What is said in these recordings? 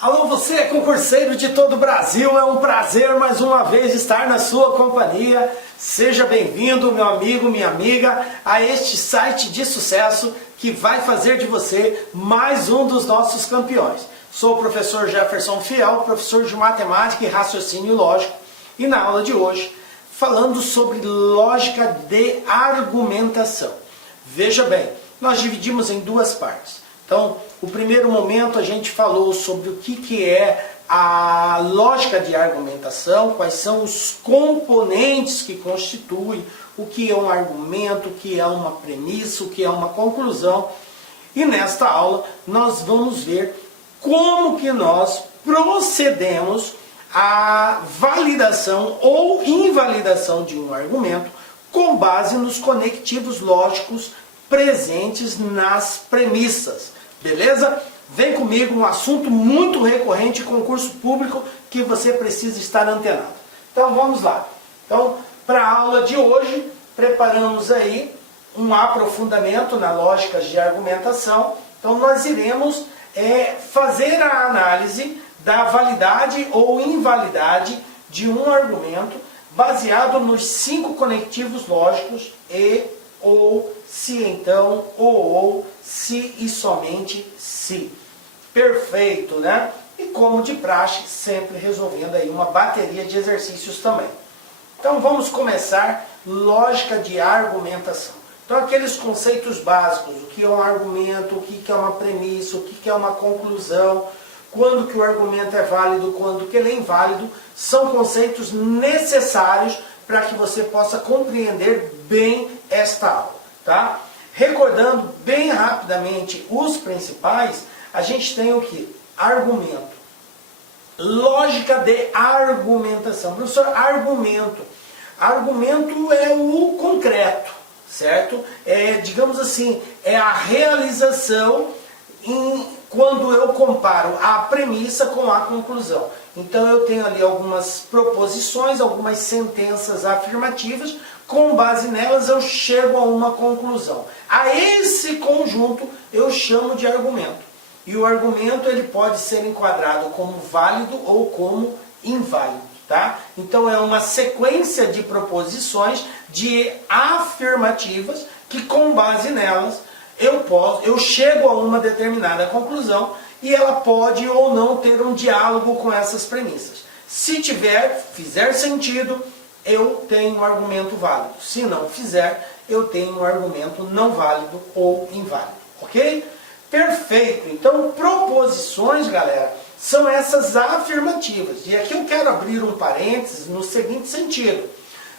Alô, você concurseiro de todo o Brasil, é um prazer mais uma vez estar na sua companhia. Seja bem-vindo, meu amigo, minha amiga, a este site de sucesso que vai fazer de você mais um dos nossos campeões. Sou o professor Jefferson Fiel, professor de matemática e raciocínio lógico, e na aula de hoje, falando sobre lógica de argumentação. Veja bem, nós dividimos em duas partes. Então, o primeiro momento a gente falou sobre o que é a lógica de argumentação, quais são os componentes que constituem o que é um argumento, o que é uma premissa, o que é uma conclusão. E nesta aula nós vamos ver como que nós procedemos à validação ou invalidação de um argumento com base nos conectivos lógicos presentes nas premissas. Beleza? Vem comigo, um assunto muito recorrente em concurso público que você precisa estar antenado. Então vamos lá. Então, para a aula de hoje, preparamos aí um aprofundamento na lógica de argumentação. Então nós iremos fazer a análise da validade ou invalidade de um argumento baseado nos 5 conectivos lógicos e, ou, se então, ou, se e somente se. Perfeito, né? E como de praxe, sempre resolvendo aí uma bateria de exercícios também. Então vamos começar lógica de argumentação. Então aqueles conceitos básicos, o que é um argumento, o que é uma premissa, o que é uma conclusão, quando que o argumento é válido, quando que ele é inválido, são conceitos necessários para que você possa compreender bem esta aula, tá? Recordando bem rapidamente os principais, a gente tem o que? Argumento. Lógica de argumentação. Professor, argumento. Argumento é o concreto, certo? Digamos assim, é a realização quando eu comparo a premissa com a conclusão. Então eu tenho ali algumas proposições, algumas sentenças afirmativas, com base nelas eu chego a uma conclusão. A esse conjunto eu chamo de argumento. E o argumento ele pode ser enquadrado como válido ou como inválido, tá? Então é uma sequência de proposições, de afirmativas, que com base nelas eu chego a uma determinada conclusão e ela pode ou não ter um diálogo com essas premissas. Se fizer sentido, eu tenho um argumento válido. Se não fizer, eu tenho um argumento não válido ou inválido. Ok? Perfeito. Então, proposições, galera, são essas afirmativas. E aqui eu quero abrir um parênteses no seguinte sentido.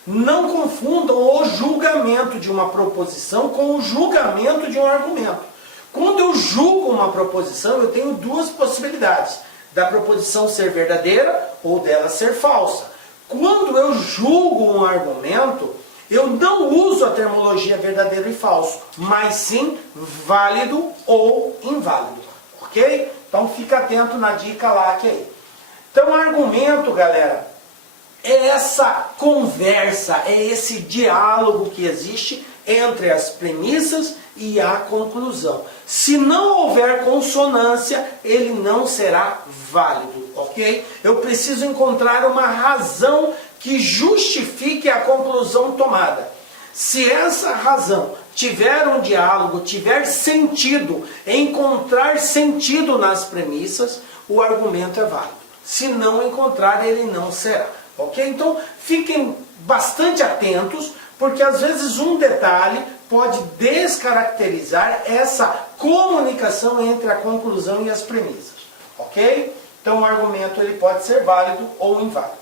Não confundam o julgamento de uma proposição com o julgamento de um argumento. Quando eu julgo uma proposição, eu tenho duas possibilidades. Da proposição ser verdadeira ou dela ser falsa. Quando eu julgo um argumento, eu não uso a terminologia verdadeiro e falso, mas sim válido ou inválido. Ok? Então fica atento na dica lá que aí. Então argumento, galera, é essa conversa, é esse diálogo que existe entre as premissas e a conclusão. Se não houver consonância, ele não será válido, ok? Eu preciso encontrar uma razão que justifique a conclusão tomada. Se essa razão tiver um diálogo, tiver sentido, encontrar sentido nas premissas, o argumento é válido. Se não encontrar, ele não será. Ok? Então, fiquem bastante atentos, porque às vezes um detalhe pode descaracterizar essa comunicação entre a conclusão e as premissas. Ok? Então, o argumento ele pode ser válido ou inválido.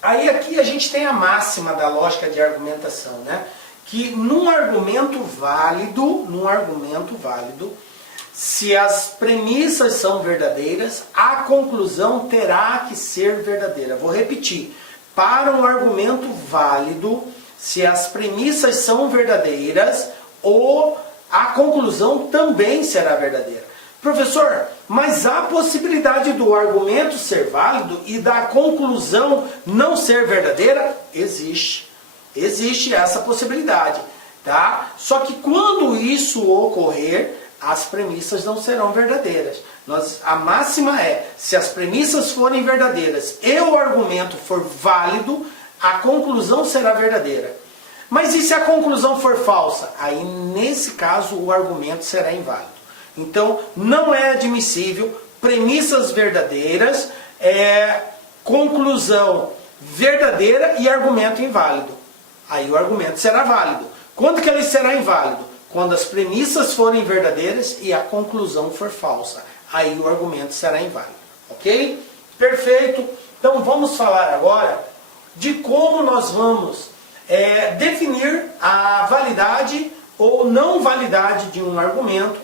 Aí aqui a gente tem a máxima da lógica de argumentação, né? Que num argumento válido, se as premissas são verdadeiras, a conclusão terá que ser verdadeira. Vou repetir. Para um argumento válido, se as premissas são verdadeiras, a conclusão também será verdadeira. Professor, mas há possibilidade do argumento ser válido e da conclusão não ser verdadeira? Existe. Existe essa possibilidade, tá? Só que quando isso ocorrer, as premissas não serão verdadeiras. A máxima é, se as premissas forem verdadeiras e o argumento for válido, a conclusão será verdadeira. Mas e se a conclusão for falsa? Aí, nesse caso, o argumento será inválido. Então, não é admissível premissas verdadeiras, conclusão verdadeira e argumento inválido. Aí o argumento será válido. Quando que ele será inválido? Quando as premissas forem verdadeiras e a conclusão for falsa. Aí o argumento será inválido. Ok? Perfeito. Então vamos falar agora de como nós vamos definir a validade ou não validade de um argumento,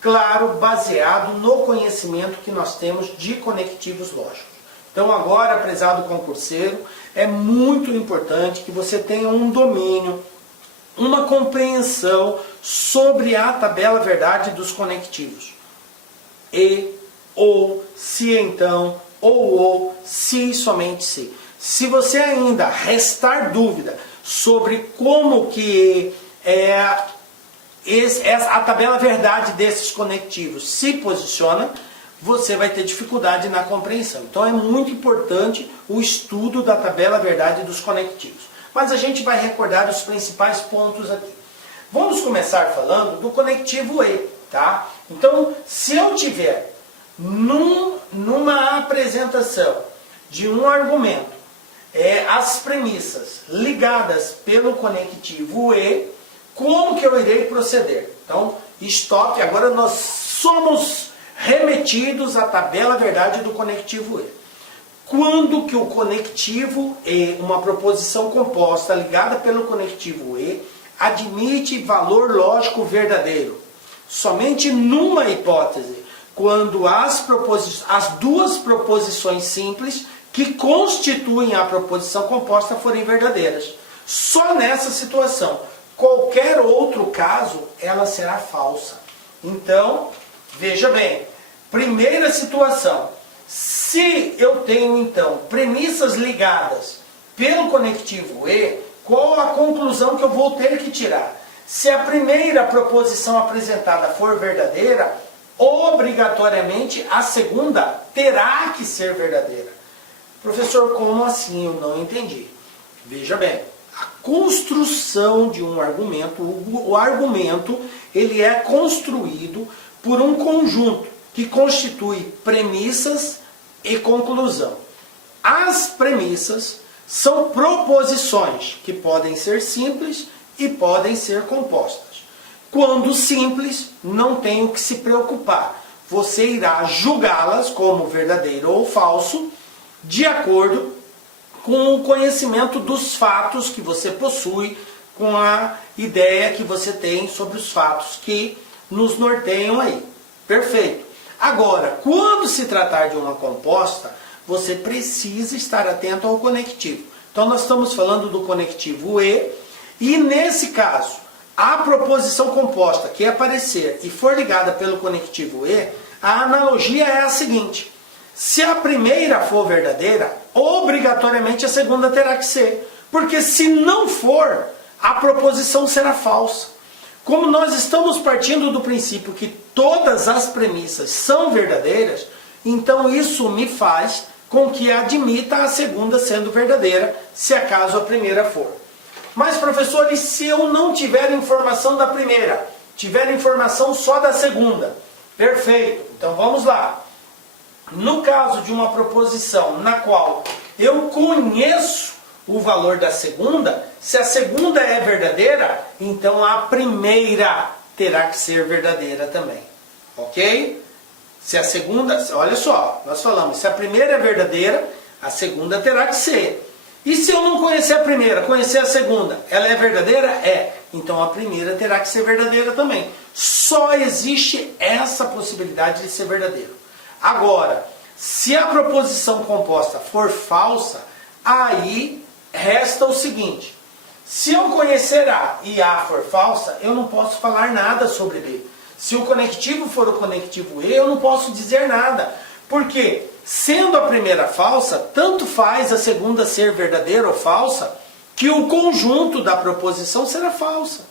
claro, baseado no conhecimento que nós temos de conectivos lógicos. Então agora, prezado concurseiro, é muito importante que você tenha um domínio, uma compreensão sobre a tabela verdade dos conectivos. E, ou, se então, ou, se, somente se. Se você ainda restar dúvida sobre como que a tabela verdade desses conectivos se posiciona, você vai ter dificuldade na compreensão. Então é muito importante o estudo da tabela verdade dos conectivos. Mas a gente vai recordar os principais pontos aqui. Vamos começar falando do conectivo E, tá? Então, se eu tiver numa apresentação de um argumento, as premissas ligadas pelo conectivo E, como que eu irei proceder? Então, stop, agora nós somos remetidos à tabela verdade do conectivo E. Quando que o conectivo E, uma proposição composta ligada pelo conectivo E, admite valor lógico verdadeiro? Somente numa hipótese, quando as duas proposições simples que constituem a proposição composta forem verdadeiras. Só nessa situação. Qualquer outro caso, ela será falsa. Então, veja bem, primeira situação, se eu tenho então premissas ligadas pelo conectivo E, qual a conclusão que eu vou ter que tirar? Se a primeira proposição apresentada for verdadeira, obrigatoriamente a segunda terá que ser verdadeira. Professor, como assim? Eu não entendi. Veja bem, a construção de um argumento, o argumento, ele é construído por um conjunto que constitui premissas e conclusão. As premissas são proposições que podem ser simples e podem ser compostas. Quando simples, não tem o que se preocupar. Você irá julgá-las como verdadeiro ou falso, de acordo com o conhecimento dos fatos que você possui, com a ideia que você tem sobre os fatos que nos norteiam aí. Perfeito. Agora, quando se tratar de uma composta, você precisa estar atento ao conectivo. Então nós estamos falando do conectivo E, e nesse caso, a proposição composta que aparecer e for ligada pelo conectivo E, a analogia é a seguinte: se a primeira for verdadeira, obrigatoriamente a segunda terá que ser. Porque se não for, a proposição será falsa. Como nós estamos partindo do princípio que todas as premissas são verdadeiras, então isso me faz com que admita a segunda sendo verdadeira, se acaso a primeira for. Mas, professor, e se eu não tiver informação da primeira? Tiver informação só da segunda? Perfeito. Então vamos lá. No caso de uma proposição na qual eu conheço o valor da segunda, se a segunda é verdadeira, então a primeira terá que ser verdadeira também. Ok? Se a segunda, olha só, nós falamos, se a primeira é verdadeira, a segunda terá que ser. E se eu não conhecer a primeira, conhecer a segunda, ela é verdadeira? É. Então a primeira terá que ser verdadeira também. Só existe essa possibilidade de ser verdadeiro. Agora, se a proposição composta for falsa, aí resta o seguinte: se eu conhecer A e A for falsa, eu não posso falar nada sobre B. Se o conectivo for o conectivo E, eu não posso dizer nada. Porque, sendo a primeira falsa, tanto faz a segunda ser verdadeira ou falsa, que o conjunto da proposição será falsa.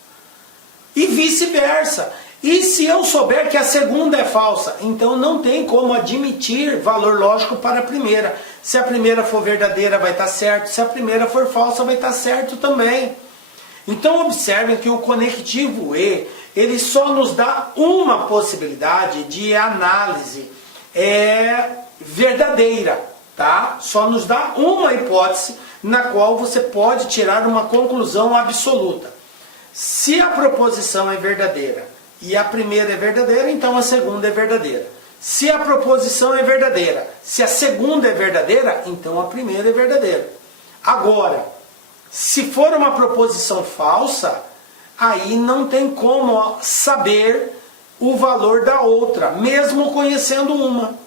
E vice-versa. E se eu souber que a segunda é falsa, então não tem como admitir valor lógico para a primeira. Se a primeira for verdadeira, vai estar certo. Se a primeira for falsa, vai estar certo também. Então observem que o conectivo E, ele só nos dá uma possibilidade de análise verdadeira, tá? Só nos dá uma hipótese na qual você pode tirar uma conclusão absoluta. Se a proposição é verdadeira e a primeira é verdadeira, então a segunda é verdadeira. Se a proposição é verdadeira, se a segunda é verdadeira, então a primeira é verdadeira. Agora, se for uma proposição falsa, aí não tem como saber o valor da outra, mesmo conhecendo uma.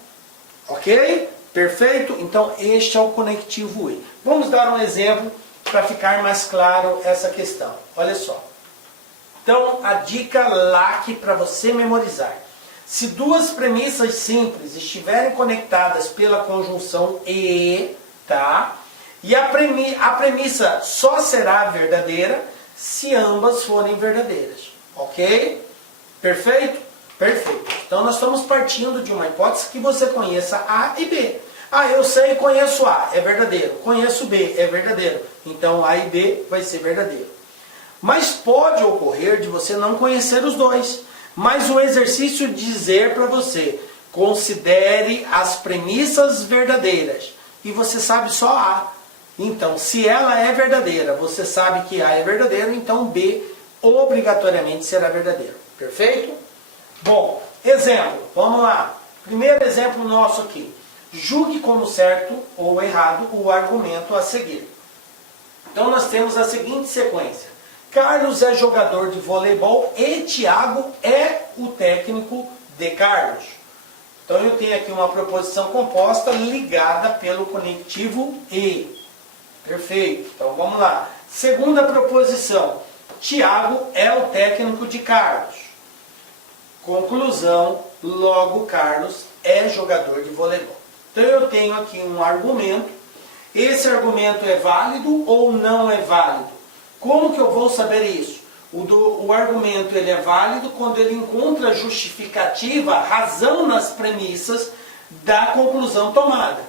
Ok? Perfeito? Então este é o conectivo E. Vamos dar um exemplo para ficar mais claro essa questão. Olha só. Então a dica LAC para você memorizar. Se duas premissas simples estiverem conectadas pela conjunção E, tá? E a premissa só será verdadeira se ambas forem verdadeiras. Ok? Perfeito? Perfeito. Então nós estamos partindo de uma hipótese que você conheça A e B. Ah, eu sei e conheço A, é verdadeiro. Conheço B, é verdadeiro. Então A e B vai ser verdadeiro. Mas pode ocorrer de você não conhecer os dois. Mas o exercício dizer para você, considere as premissas verdadeiras. E você sabe só A. Então, se ela é verdadeira, você sabe que A é verdadeiro, então B obrigatoriamente será verdadeiro. Perfeito? Bom, exemplo, vamos lá. Primeiro exemplo nosso aqui. Julgue como certo ou errado o argumento a seguir. Então nós temos a seguinte sequência. Carlos é jogador de voleibol e Tiago é o técnico de Carlos. Então eu tenho aqui uma proposição composta ligada pelo conectivo E. Perfeito. Então vamos lá. Segunda proposição. Tiago é o técnico de Carlos. Conclusão, logo Carlos é jogador de voleibol. Então eu tenho aqui um argumento. Esse argumento é válido ou não é válido? Como que eu vou saber isso? O argumento ele é válido quando ele encontra justificativa, razão nas premissas da conclusão tomada.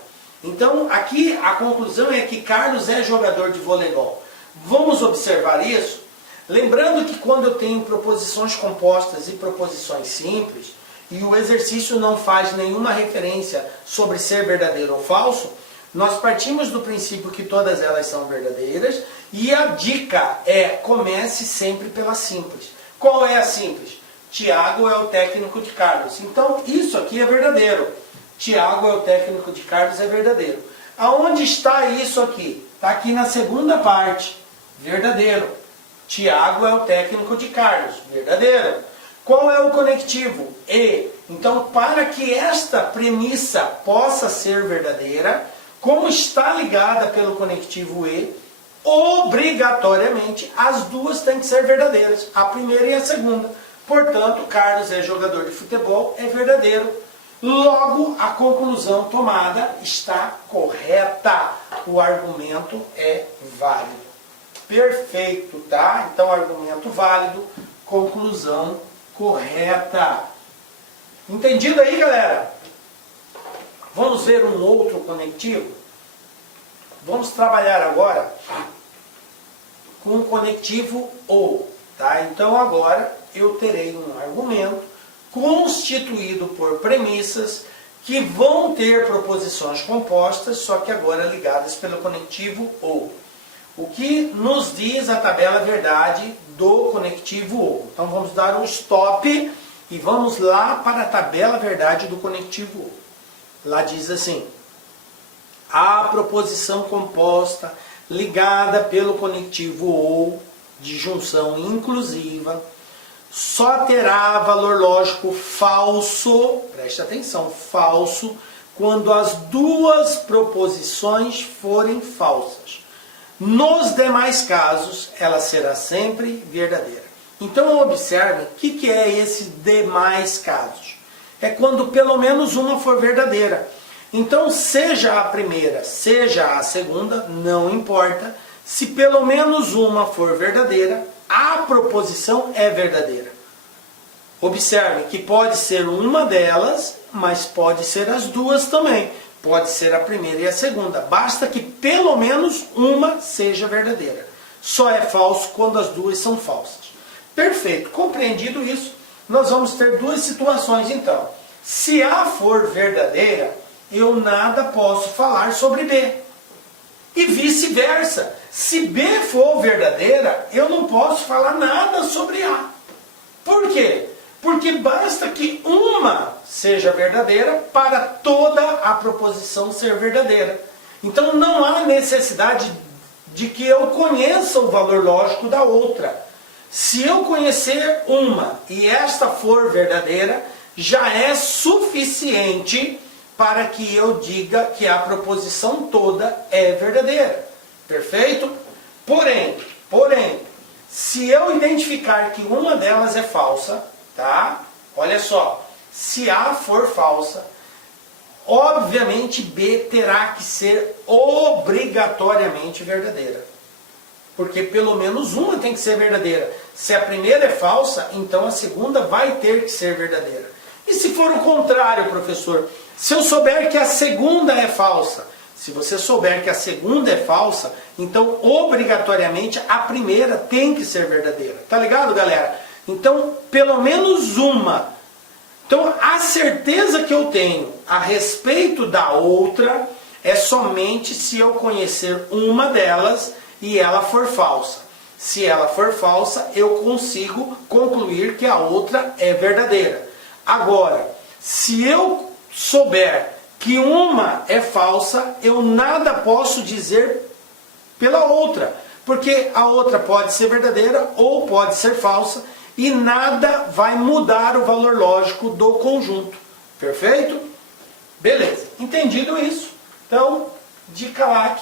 Então aqui a conclusão é que Carlos é jogador de voleibol. Vamos observar isso? Lembrando que quando eu tenho proposições compostas e proposições simples, e o exercício não faz nenhuma referência sobre ser verdadeiro ou falso, nós partimos do princípio que todas elas são verdadeiras, e a dica é, comece sempre pela simples. Qual é a simples? Tiago é o técnico de Carlos. Então isso aqui é verdadeiro. Tiago é o técnico de Carlos, é verdadeiro. Aonde está isso aqui? Está aqui na segunda parte. Verdadeiro. Tiago é o técnico de Carlos. Verdadeiro. Qual é o conectivo? E. Então, para que esta premissa possa ser verdadeira, como está ligada pelo conectivo E, obrigatoriamente as duas têm que ser verdadeiras. A primeira e a segunda. Portanto, Carlos é jogador de futebol, é verdadeiro. Logo, a conclusão tomada está correta. O argumento é válido. Perfeito, tá? Então, argumento válido, conclusão correta. Entendido aí, galera? Vamos ver um outro conectivo? Vamos trabalhar agora com o conectivo OU, tá? Então, agora eu terei um argumento constituído por premissas que vão ter proposições compostas, só que agora ligadas pelo conectivo OU. O que nos diz a tabela verdade do conectivo OU? Então vamos dar um stop e vamos lá para a tabela verdade do conectivo OU. Lá diz assim: a proposição composta ligada pelo conectivo OU de junção inclusiva só terá valor lógico falso, preste atenção, falso, quando as duas proposições forem falsas. Nos demais casos, ela será sempre verdadeira. Então observe o que é esse demais casos. É quando pelo menos uma for verdadeira. Então seja a primeira, seja a segunda, não importa. Se pelo menos uma for verdadeira, a proposição é verdadeira. Observem que pode ser uma delas, mas pode ser as duas também. Pode ser a primeira e a segunda. Basta que pelo menos uma seja verdadeira. Só é falso quando as duas são falsas. Perfeito. Compreendido isso, nós vamos ter duas situações então. Se A for verdadeira, eu nada posso falar sobre B. E vice-versa. Se B for verdadeira, eu não posso falar nada sobre A. Por quê? Porque basta que uma seja verdadeira para toda a proposição ser verdadeira. Então não há necessidade de que eu conheça o valor lógico da outra. Se eu conhecer uma e esta for verdadeira, já é suficiente para que eu diga que a proposição toda é verdadeira. Perfeito? Porém, se eu identificar que uma delas é falsa, tá? Olha só, se A for falsa, obviamente B terá que ser obrigatoriamente verdadeira. Porque pelo menos uma tem que ser verdadeira. Se a primeira é falsa, então a segunda vai ter que ser verdadeira. E se for o contrário, professor? Se eu souber que a segunda é falsa, se você souber que a segunda é falsa, então obrigatoriamente a primeira tem que ser verdadeira. Tá ligado, galera? Então, pelo menos uma. Então, a certeza que eu tenho a respeito da outra é somente se eu conhecer uma delas e ela for falsa. Se ela for falsa, eu consigo concluir que a outra é verdadeira. Agora, se eu souber que uma é falsa, eu nada posso dizer pela outra. Porque a outra pode ser verdadeira ou pode ser falsa e nada vai mudar o valor lógico do conjunto. Perfeito? Beleza. Entendido isso? Então, dica LAC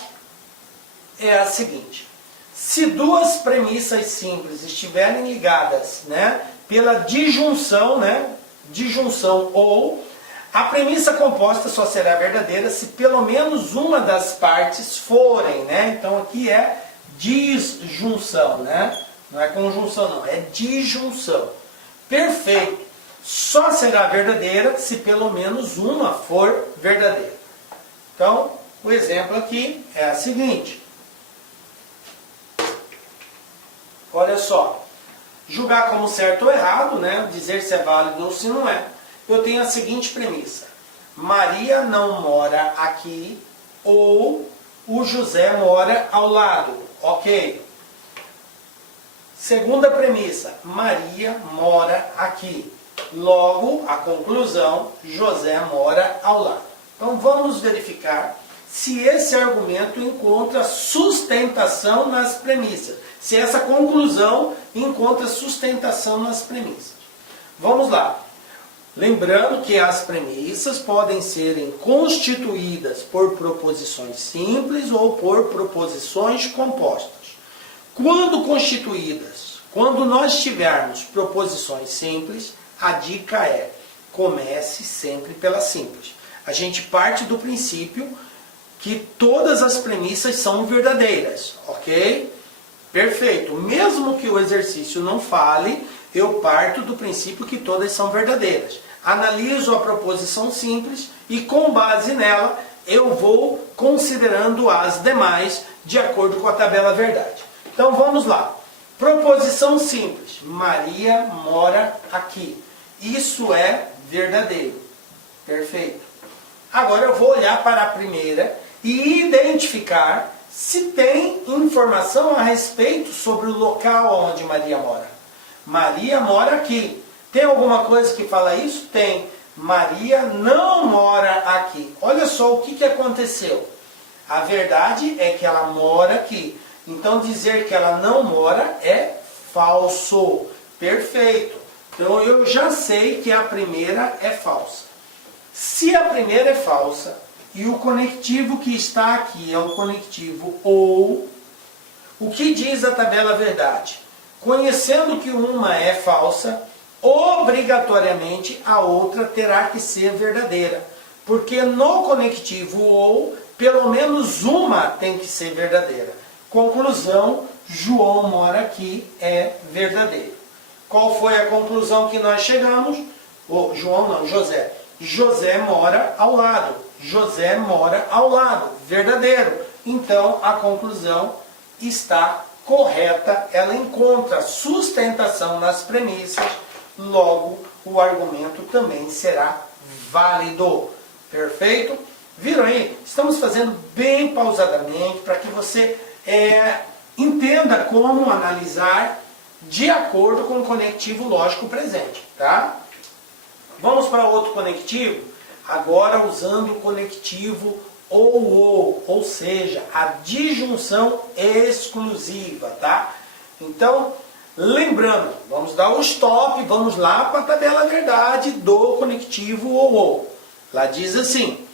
é a seguinte. Se duas premissas simples estiverem ligadas, né, pela disjunção, disjunção ou, a premissa composta só será verdadeira se pelo menos uma das partes forem, né? Então aqui é disjunção, né? Não é conjunção não, é disjunção. Perfeito. Só será verdadeira se pelo menos uma for verdadeira. Então, o exemplo aqui é o seguinte. Olha só. Julgar como certo ou errado, né? Dizer se é válido ou se não é. Eu tenho a seguinte premissa. Maria não mora aqui ou o José mora ao lado. Ok. Segunda premissa. Maria mora aqui. Logo, a conclusão, José mora ao lado. Então vamos verificar se esse argumento encontra sustentação nas premissas. Se essa conclusão encontra sustentação nas premissas. Vamos lá. Lembrando que as premissas podem serem constituídas por proposições simples ou por proposições compostas. Quando constituídas, quando nós tivermos proposições simples, a dica é: comece sempre pela simples. A gente parte do princípio que todas as premissas são verdadeiras, ok? Perfeito. Mesmo que o exercício não fale, eu parto do princípio que todas são verdadeiras. Analiso a proposição simples e, com base nela, eu vou considerando as demais de acordo com a tabela verdade. Então vamos lá. Proposição simples. Maria mora aqui. Isso é verdadeiro. Perfeito. Agora eu vou olhar para a primeira e identificar se tem informação a respeito sobre o local onde Maria mora. Maria mora aqui. Tem alguma coisa que fala isso? Tem. Maria não mora aqui. Olha só o que aconteceu. A verdade é que ela mora aqui. Então dizer que ela não mora é falso. Perfeito. Então eu já sei que a primeira é falsa. Se a primeira é falsa e o conectivo que está aqui é o conectivo ou, o que diz a tabela verdade? Conhecendo que uma é falsa, obrigatoriamente a outra terá que ser verdadeira. Porque no conectivo ou, pelo menos uma tem que ser verdadeira. Conclusão, João mora aqui é verdadeiro. Qual foi a conclusão que nós chegamos? João não, José. José mora ao lado. José mora ao lado. Verdadeiro. Então, a conclusão está correta. Ela encontra sustentação nas premissas. Logo, o argumento também será válido. Perfeito? Viram aí? Estamos fazendo bem pausadamente para que você entenda como analisar de acordo com o conectivo lógico presente. Tá? Vamos para outro conectivo, agora usando o conectivo ou seja, a disjunção exclusiva, tá? Então, lembrando, vamos dar o stop, vamos lá para a tabela verdade do conectivo ou. Lá diz assim,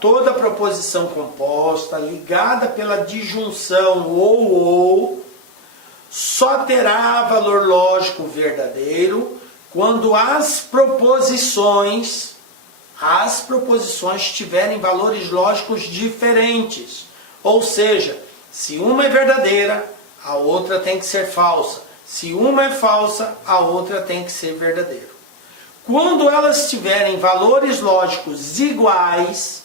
toda proposição composta ligada pela disjunção ou só terá valor lógico verdadeiro quando as proposições tiverem valores lógicos diferentes. Ou seja, se uma é verdadeira, a outra tem que ser falsa. Se uma é falsa, a outra tem que ser verdadeira. Quando elas tiverem valores lógicos iguais,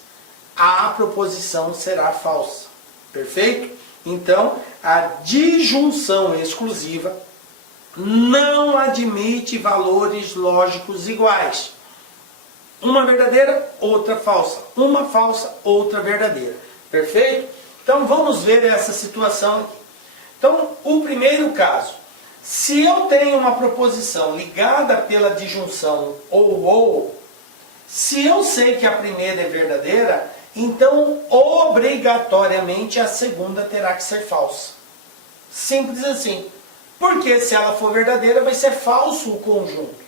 a proposição será falsa. Perfeito? Então, a disjunção exclusiva não admite valores lógicos iguais. Uma verdadeira, outra falsa. Uma falsa, outra verdadeira. Perfeito? Então vamos ver essa situação aqui. Então, o primeiro caso. Se eu tenho uma proposição ligada pela disjunção ou, se eu sei que a primeira é verdadeira, então obrigatoriamente a segunda terá que ser falsa. Simples assim. Porque se ela for verdadeira, vai ser falso o conjunto.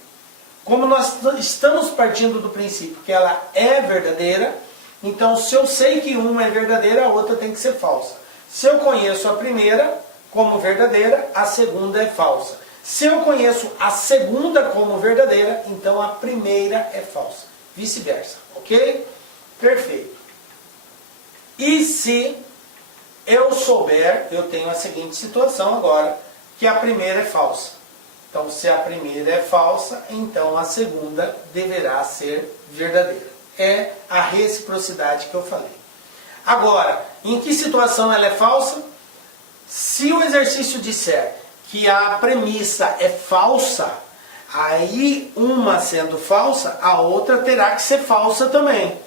Como nós estamos partindo do princípio que ela é verdadeira, então se eu sei que uma é verdadeira, a outra tem que ser falsa. Se eu conheço a primeira como verdadeira, a segunda é falsa. Se eu conheço a segunda como verdadeira, então a primeira é falsa. Vice-versa, ok? Perfeito. E se eu souber, eu tenho a seguinte situação agora, que a primeira é falsa. Então, se a primeira é falsa, então a segunda deverá ser verdadeira. É a reciprocidade que eu falei. Agora, em que situação ela é falsa? Se o exercício disser que a premissa é falsa, aí uma sendo falsa, a outra terá que ser falsa também.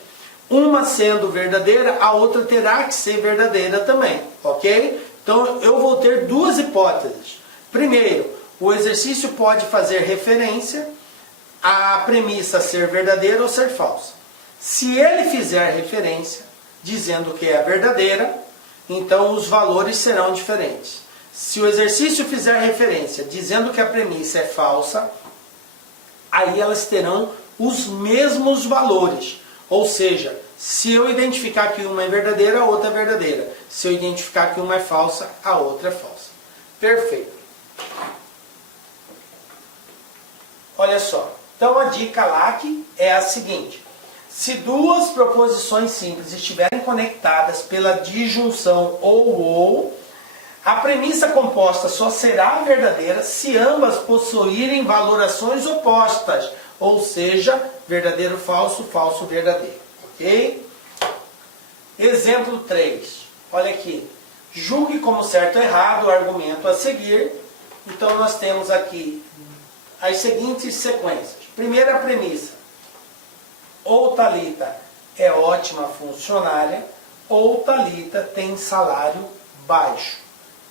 Uma sendo verdadeira, a outra terá que ser verdadeira também. Ok? Então, eu vou ter duas hipóteses. Primeiro, o exercício pode fazer referência à premissa ser verdadeira ou ser falsa. Se ele fizer referência, dizendo que é verdadeira, então os valores serão diferentes. Se o exercício fizer referência, dizendo que a premissa é falsa, aí elas terão os mesmos valores. Ou seja, se eu identificar que uma é verdadeira, a outra é verdadeira. Se eu identificar que uma é falsa, a outra é falsa. Perfeito. Olha só. Então a dica lá que é a seguinte. Se duas proposições simples estiverem conectadas pela disjunção ou, a premissa composta só será verdadeira se ambas possuírem valorações opostas. Ou seja, verdadeiro, falso, falso, verdadeiro. Ok? Exemplo 3. Olha aqui. Julgue como certo ou errado o argumento a seguir. Então nós temos aqui as seguintes sequências. Primeira premissa. Ou Thalita é ótima funcionária, ou Thalita tem salário baixo.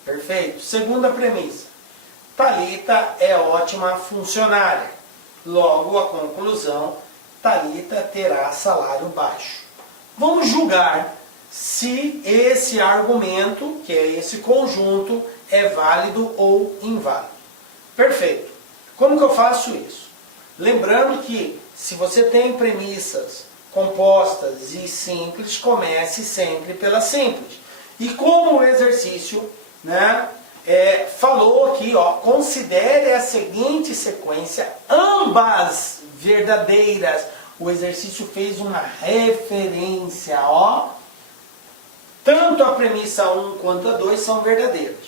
Perfeito? Segunda premissa. Thalita é ótima funcionária. Logo, a conclusão, Thalita terá salário baixo. Vamos julgar se esse argumento, que é esse conjunto, é válido ou inválido. Perfeito. Como que eu faço isso? Lembrando que se você tem premissas compostas e simples, comece sempre pela simples. E como o exercício, falou aqui, considere a seguinte sequência, ambas verdadeiras. O exercício fez uma referência, tanto a premissa 1 quanto a 2 são verdadeiras.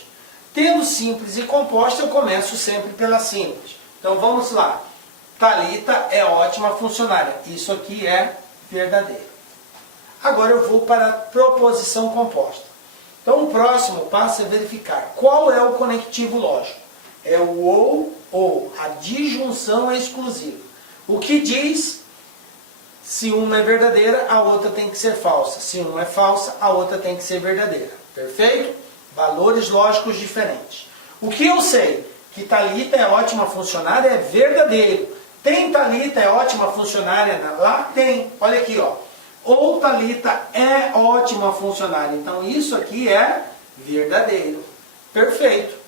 Tendo simples e composta, eu começo sempre pela simples. Então vamos lá. Thalita é ótima funcionária. Isso aqui é verdadeiro. Agora eu vou para a proposição composta. Então o próximo passo é verificar qual é o conectivo lógico. É o ou. A disjunção é exclusiva. O que diz, se uma é verdadeira, a outra tem que ser falsa. Se uma é falsa, a outra tem que ser verdadeira. Perfeito? Valores lógicos diferentes. O que eu sei? Que Thalita é ótima funcionária é verdadeiro. Tem Thalita é ótima funcionária? Lá tem. Olha aqui, ó. Ou Thalita é ótima funcionária. Então isso aqui é verdadeiro. Perfeito.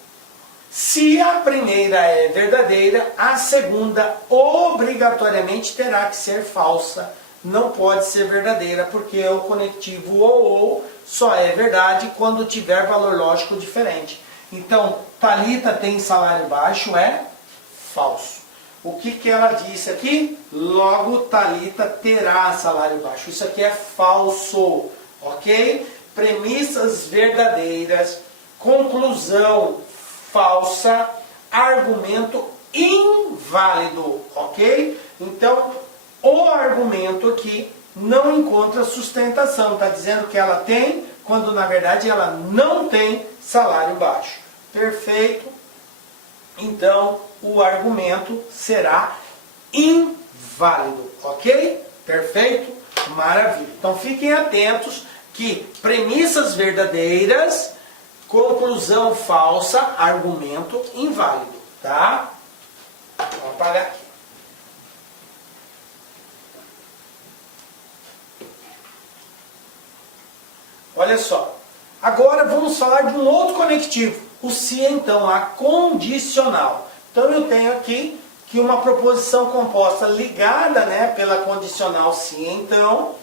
Se a primeira é verdadeira, a segunda obrigatoriamente terá que ser falsa. Não pode ser verdadeira, porque o conectivo ou só é verdade quando tiver valor lógico diferente. Então, Thalita tem salário baixo é falso. O que ela disse aqui? Logo, Thalita terá salário baixo. Isso aqui é falso, ok? Premissas verdadeiras, conclusão falsa, argumento inválido, ok? Então, o argumento aqui não encontra sustentação. Está dizendo que ela tem, quando na verdade ela não tem salário baixo. Perfeito? Então, o argumento será inválido, ok? Perfeito? Maravilha. Então, fiquem atentos que premissas verdadeiras, conclusão falsa, argumento inválido, tá? Vou apagar aqui. Olha só. Agora vamos falar de um outro conectivo. O se então, a condicional. Então eu tenho aqui que uma proposição composta ligada, né, pela condicional se então,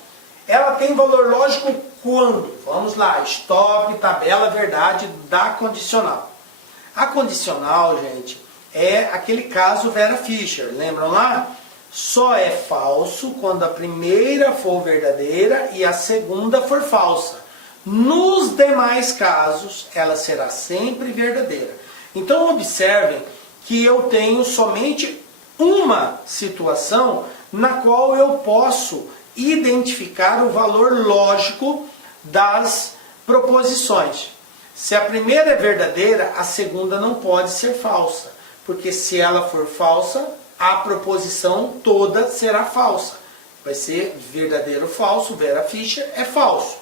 ela tem valor lógico quando? Vamos lá, stop, tabela, verdade da condicional. A condicional, gente, é aquele caso Vera Fischer, lembram lá? Só é falso quando a primeira for verdadeira e a segunda for falsa. Nos demais casos, ela será sempre verdadeira. Então, observem que eu tenho somente uma situação na qual eu posso identificar o valor lógico das proposições. Se a primeira é verdadeira, a segunda não pode ser falsa. Porque se ela for falsa, a proposição toda será falsa. Vai ser verdadeiro ou falso, Vera Fischer é falso.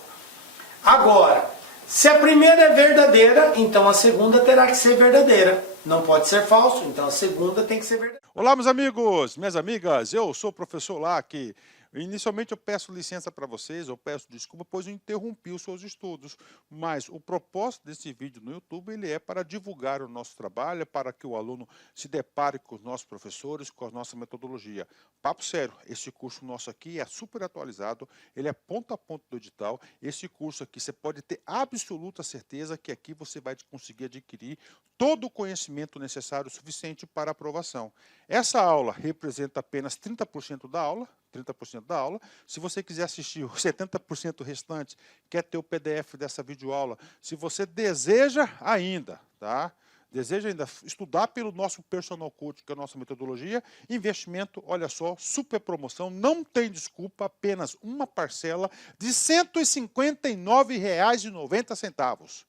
Agora, se a primeira é verdadeira, então a segunda terá que ser verdadeira. Não pode ser falso, então a segunda tem que ser verdadeira. Olá, meus amigos, minhas amigas, eu sou o professor Lac. Inicialmente eu peço licença para vocês, eu peço desculpa, pois eu interrompi os seus estudos, mas o propósito desse vídeo no YouTube ele é para divulgar o nosso trabalho, para que o aluno se depare com os nossos professores, com a nossa metodologia. Papo sério, esse curso nosso aqui é super atualizado, ele é ponto a ponto do edital. Esse curso aqui você pode ter absoluta certeza que aqui você vai conseguir adquirir todo o conhecimento necessário suficiente para aprovação. Essa aula representa apenas 30% da aula. 30% da aula. Se você quiser assistir os 70% restante, quer ter o PDF dessa videoaula, se você deseja ainda, tá? Deseja ainda estudar pelo nosso Personal Coach, que é a nossa metodologia, investimento, olha só, super promoção, não tem desculpa, apenas uma parcela de R$ 159,90.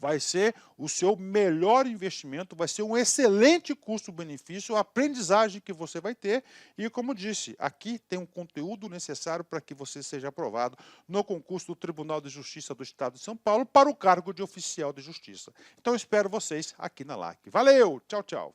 Vai ser o seu melhor investimento, vai ser um excelente custo-benefício, a aprendizagem que você vai ter. E como disse, aqui tem um conteúdo necessário para que você seja aprovado no concurso do Tribunal de Justiça do Estado de São Paulo para o cargo de oficial de justiça. Então eu espero vocês aqui na LAC. Valeu, tchau, tchau.